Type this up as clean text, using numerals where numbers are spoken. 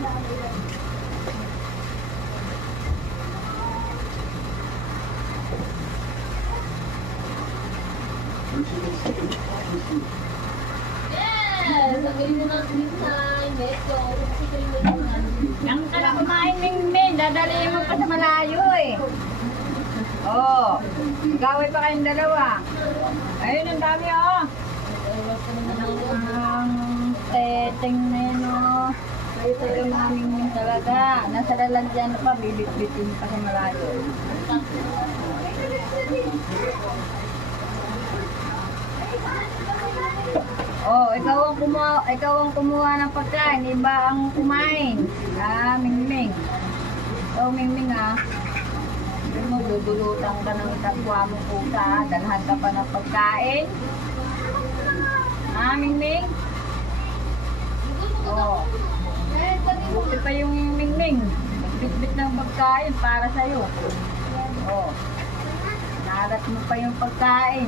Yes! Sabihin mo ng Quintan. Let's go. Yang ka na kumain, Mingming. Dadalihin mo pa sa malayo eh. Oo. Gawin pa kayong dalawa. Ayun, ang dami oh. Ang teteng na yun oh. Kayo tayo mga Mingming talaga. Nasa lalagyan pa, bibit-bitin pa sa malayo. Oh, ikaw ang kumuha ng pagkain, iba ang kumain. Ah, Mingming. Oh, Mingming ah. Hindi mo, dudulutan ka ng kapwa mo pusa, dalhan ka pa ng pagkain. Ah, Mingming? Oh. Buti pa yung Mingming. Bit-bit ng pagkain para sa'yo. Oh. Narat mo pa yung pagkain.